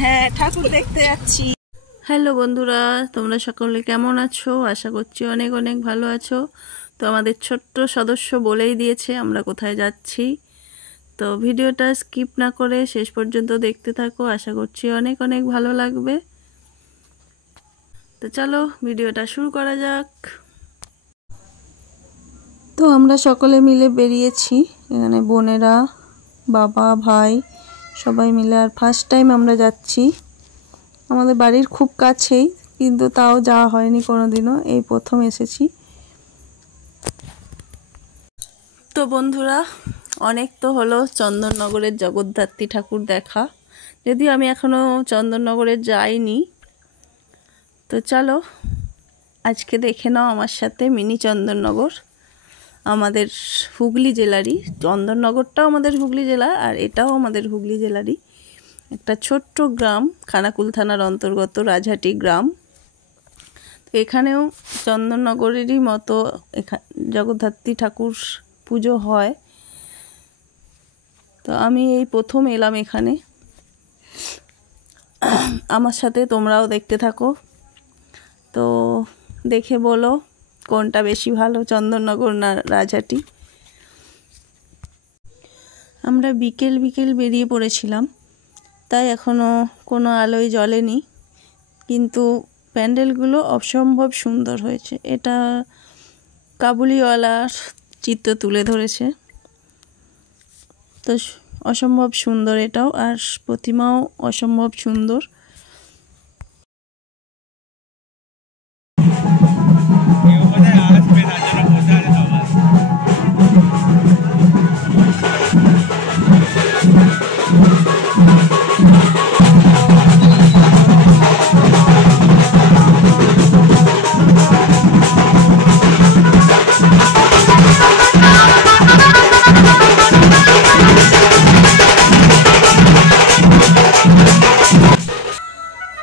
হ্যাঁ, ঠাকুর দেখতে যাচ্ছি। হ্যালো বন্ধুরা, তোমরা সকলে কেমন আছো? আশা করছি অনেক অনেক ভালো আছো। তো আমাদের ছোট্ট সদস্য বলেই দিয়েছে আমরা কোথায় যাচ্ছি। তো ভিডিওটা স্কিপ না করে শেষ পর্যন্ত দেখতে থাকো, আশা করছি অনেক অনেক ভালো লাগবে। তো চলো ভিডিওটা শুরু করা যাক। তো আমরা সকলে মিলে বেরিয়েছি, এখানে বোনেরা, বাবা, ভাই সবাই মিলে। আর ফার্স্ট টাইম আমরা যাচ্ছি, আমাদের বাড়ির খুব কাছেই, কিন্তু তাও যাওয়া হয়নি কোনোদিনও, এই প্রথম এসেছি। তো বন্ধুরা, অনেক তো হলো চন্দননগরের জগদ্ধাত্রী ঠাকুর দেখা, যদিও আমি এখনও চন্দননগরে যাইনি। তো চলো আজকে দেখে নাও আমার সাথে মিনি চন্দননগর, আমাদের হুগলি জেলারই। চন্দননগরটাও আমাদের হুগলি জেলা, আর এটাও আমাদের হুগলি জেলারই একটা ছোট্ট গ্রাম, খানাকুল থানার অন্তর্গত রাজহাটি গ্রাম। তো এখানেও চন্দননগরেরই মতো জগদ্ধাত্রী ঠাকুর পুজো হয়। তো আমি এই প্রথম এলাম এখানে, আমার সাথে তোমরাও দেখতে থাকো। তো দেখে বলো কোনটা বেশি ভালো, চন্দননগর না রাজহাটি। আমরা বিকেল বিকেল বেরিয়ে পড়েছিলাম, তাই এখনও কোনো আলোয় জ্বলেনি, কিন্তু প্যান্ডেলগুলো অসম্ভব সুন্দর হয়েছে। এটা কাবুলিওয়ালার চিত্র তুলে ধরেছে, তো অসম্ভব সুন্দর এটাও, আর প্রতিমাও অসম্ভব সুন্দর।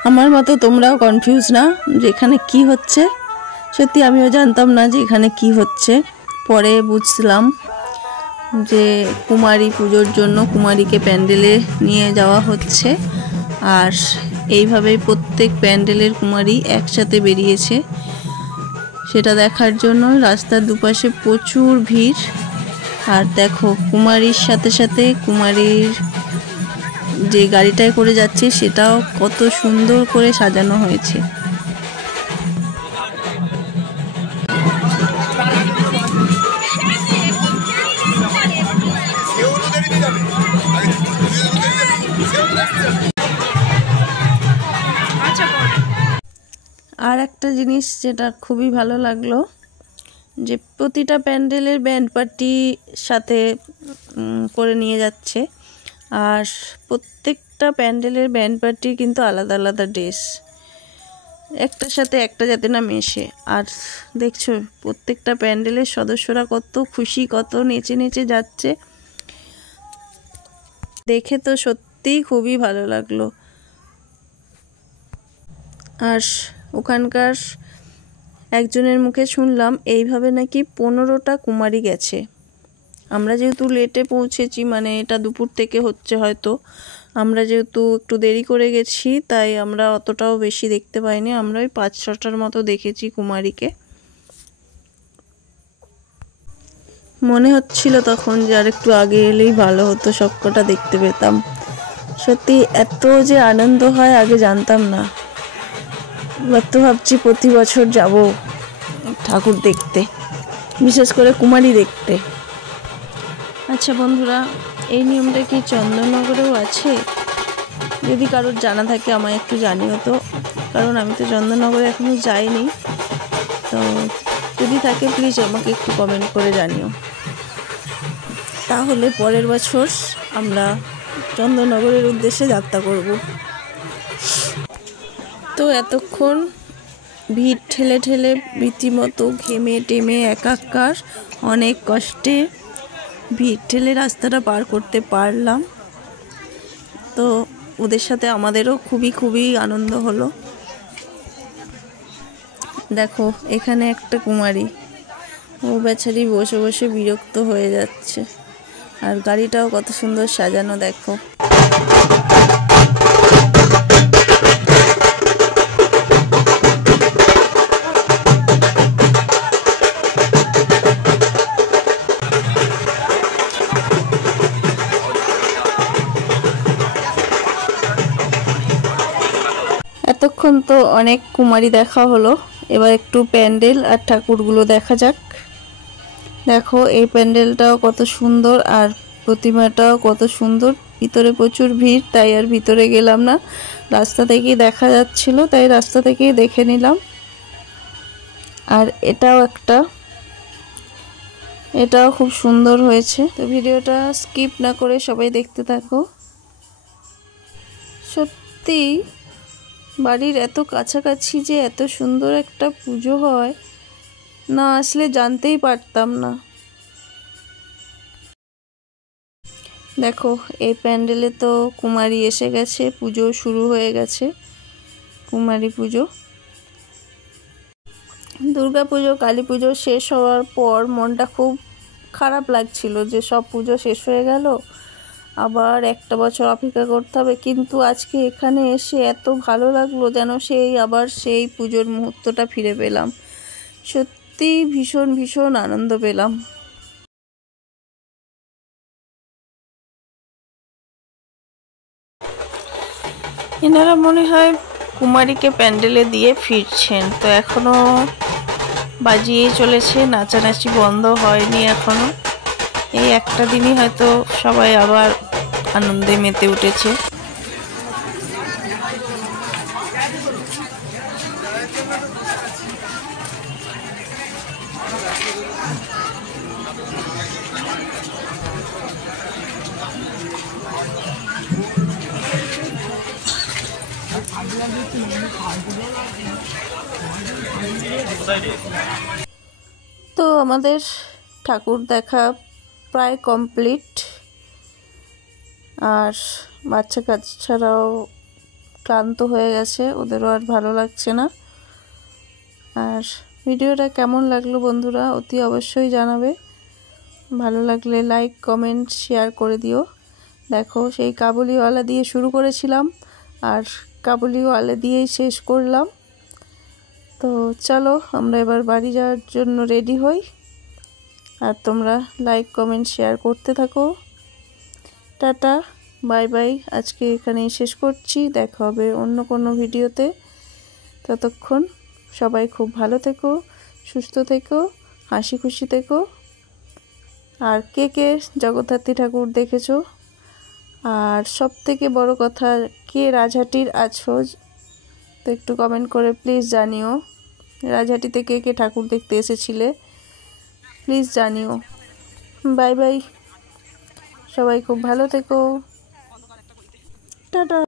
আমার মতো তোমরাও কনফিউজ না যে এখানে কি হচ্ছে। সত্যি আমিও জানতাম না যে এখানে কি হচ্ছে, পরে বুঝলাম যে কুমারী পুজোর জন্য কুমারীকে প্যান্ডেলে নিয়ে যাওয়া হচ্ছে, আর এইভাবেই প্রত্যেক প্যান্ডেলের কুমারী একসাথে বেরিয়েছে সেটা দেখার জন্য। রাস্তার দুপাশে প্রচুর ভিড়, আর দেখো কুমারীর সাথে সাথে কুমারীর যে গাড়িটায় করে যাচ্ছে সেটাও কত সুন্দর করে সাজানো হয়েছে। আর একটা জিনিস যেটা খুবই ভালো লাগলো, যে প্রতিটা প্যান্ডেলের ব্যান্ড পার্টি সাথে করে নিয়ে যাচ্ছে, আর প্রত্যেকটা প্যান্ডেলের ব্যান্ড পার্টির কিন্তু আলাদা আলাদা ড্রেস, একটার সাথে একটা যাতে না মেশে। আর দেখছো প্রত্যেকটা প্যান্ডেলের সদস্যরা কত খুশি, কত নেচে নেচে যাচ্ছে, দেখে তো সত্যিই খুবই ভালো লাগলো। আর ওখানকার একজনের মুখে শুনলাম এইভাবে নাকি 15টা কুমারী গেছে। আমরা যেহেতু লেটে পৌঁছেছি, মানে এটা দুপুর থেকে হচ্ছে হয়তো, আমরা যেহেতু একটু দেরি করে গেছি তাই আমরা অতটাও বেশি দেখতে পাইনি, আমরা ওই 5-6টার মতো দেখেছি কুমারীকে। মনে হচ্ছিল তখন যে আর একটু আগে এলেই ভালো হতো, সবকটা দেখতে পেতাম। সত্যি এত যে আনন্দ হয় আগে জানতাম না, এবার তো ভাবছি প্রতি বছর যাব ঠাকুর দেখতে, বিশেষ করে কুমারী দেখতে। আচ্ছা বন্ধুরা, এই নিয়মটা কি চন্দননগরেও আছে? যদি কারোর জানা থাকে আমায় একটু জানিও তো, কারণ আমি তো চন্দননগরে এখনও যাইনি। তো যদি থাকে প্লিজ আমাকে একটু কমেন্ট করে জানিও, তাহলে পরের বছর আমরা চন্দননগরের উদ্দেশ্যে যাত্রা করব। তো এতক্ষণ ভিড় ঠেলে ঠেলে রীতিমতো ঘেমে টেমে একাকার, অনেক কষ্টে ভিড় ঠেলে রাস্তাটা পার করতে পারলাম। তো ওদের সাথে আমাদেরও খুবই খুবই আনন্দ হলো। দেখো এখানে একটা কুমারী, ও বেচারি বসে বসে বিরক্ত হয়ে যাচ্ছে, আর গাড়িটাও কত সুন্দর সাজানো দেখো। এতক্ষণ তো অনেক কুমারী দেখা হলো, এবার একটু প্যান্ডেল আর ঠাকুরগুলো দেখা যাক। দেখো এই প্যান্ডেলটাও কত সুন্দর আর প্রতিমাটাও কত সুন্দর। ভিতরে প্রচুর ভিড়, তাই আর ভিতরে গেলাম না, রাস্তা থেকেই দেখা যাচ্ছিল তাই রাস্তা থেকেই দেখে নিলাম। আর এটাও খুব সুন্দর হয়েছে। তো ভিডিওটা স্কিপ না করে সবাই দেখতে থাকো। সত্যি বাড়ির এত কাছাকাছি যে এত সুন্দর একটা পুজো হয়, না আসলে জানতেই পারতাম না। দেখো এই প্যান্ডেলে তো কুমারী এসে গেছে, পুজো শুরু হয়ে গেছে, কুমারী পুজো। দুর্গা পুজো কালী পুজো শেষ হওয়ার পর মনটা খুব খারাপ লাগছিল যে সব পুজো শেষ হয়ে গেল, আবার একটা বছর অপেক্ষা করতে হবে। কিন্তু আজকে এখানে এসে এত ভালো লাগলো, যেন আবার সেই পুজোর মুহূর্তটা ফিরে পেলাম। সত্যি ভীষণ ভীষণ আনন্দ পেলাম। এনারা মনে হয় কুমারীকে প্যান্ডেলে দিয়ে ফিরছেন, তো এখনো বাজিয়েই চলেছে, নাচানাচি বন্ধ হয়নি এখনো। এই একটা দিনই হয়তো সবাই আবার আনন্দে মেতে উঠেছে। তো আমাদের ঠাকুর দেখা প্রায় কমপ্লিট, আর বাচ্চা কাচ্চারাও ক্লান্ত হয়ে গেছে, ওদেরও আর ভালো লাগছে না। আর ভিডিওটা কেমন লাগলো বন্ধুরা অতি অবশ্যই জানাবে, ভালো লাগলে লাইক কমেন্ট শেয়ার করে দিও। দেখো সেই কাবুলিওয়ালা দিয়ে শুরু করেছিলাম আর কাবুলিওয়ালা দিয়েই শেষ করলাম। তো চলো আমরা এবার বাড়ি যাওয়ার জন্য রেডি হই, আর তোমরা লাইক কমেন্ট শেয়ার করতে থাকো। টাটা বাই বাই, আজকে এখানেই শেষ করছি, দেখা হবে অন্য কোনো ভিডিওতে। ততক্ষণ সবাই খুব ভালো থেকো, সুস্থ থেকো, হাসি খুশি থেকো। আর কে কে জগদ্ধাত্রী ঠাকুর দেখেছো, আর সব থেকে বড় কথা কে রাজহাটির আছো, তো একটু কমেন্ট করে প্লিজ জানিও। রাজহাটিতে কে কে ঠাকুর দেখতে এসেছিলে প্লিজ জানিও। বাই বাই, সবাই খুব ভালো থেকো, টাটা।